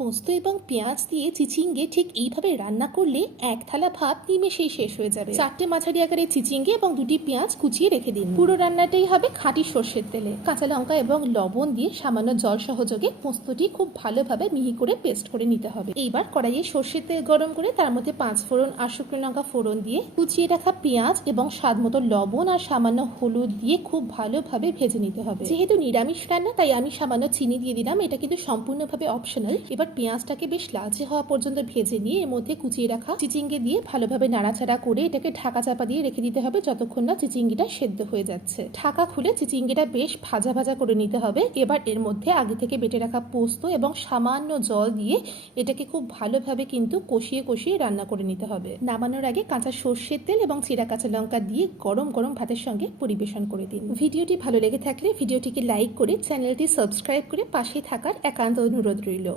পোস্ত এবং পেঁয়াজ দিয়ে চিচিঙ্গে ঠিক এইভাবে রান্না করলে এক থালা ভাত নিমেষেই শেষ হয়ে যাবে। 4টে মাঝারি আকারের চিচিঙ্গে এবং 2টি পেঁয়াজ কুচিয়ে রেখে দিন। পুরো রান্নাটাই হবে খাঁটি সর্ষের তেলে। কাঁচা লঙ্কা এবং লবণ দিয়ে সামান্য জল সহযোগে পোস্তটি খুব ভালোভাবে মিহি করে পেস্ট করে নিতে হবে। এইবার কড়াইয়ে সর্ষের তেল গরম করে তার মধ্যে 5 ফোড়ন আর শুকনো লঙ্কা ফোড়ন দিয়ে কুচিয়ে রাখা পেঁয়াজ এবং স্বাদ মতো লবণ আর সামান্য হলুদ দিয়ে খুব ভালোভাবে ভেজে নিতে হবে। যেহেতু নিরামিষ রান্না তাই আমি সামান্য চিনি দিয়ে দিলাম, এটা কিন্তু সম্পূর্ণভাবে অপশনাল। এবার পেঁয়াজটাকে বেশ লালচে হওয়া পর্যন্ত ভেজে নিয়ে এর মধ্যে কুচিয়ে রাখা চিচিঙ্গে দিয়ে ভালোভাবে নাড়াচাড়া করে এটাকে ঢাকা চাপা দিয়ে রেখে দিতে হবে যতক্ষণ না চিচিঙ্গিটা সেদ্ধ হয়ে যাচ্ছে। ঢাকা খুলে চিচিঙ্গিটা বেশ ভাজা ভাজা করে নিতে হবে। এবার এর মধ্যে আগে থেকে বেটে রাখা পোস্ত এবং সামান্য জল দিয়ে এটাকে খুব ভালোভাবে কিন্তু কষিয়ে কষিয়ে রান্না করে নিতে হবে। নামানোর আগে কাঁচা সর্ষের তেল এবং চিরা কাঁচা লঙ্কা দিয়ে গরম গরম ভাতের সঙ্গে পরিবেশন করে দিন। ভিডিওটি ভালো লেগে থাকলে ভিডিওটিকে লাইক করে চ্যানেলটি সাবস্ক্রাইব করে পাশে থাকার একান্ত অনুরোধ রইল।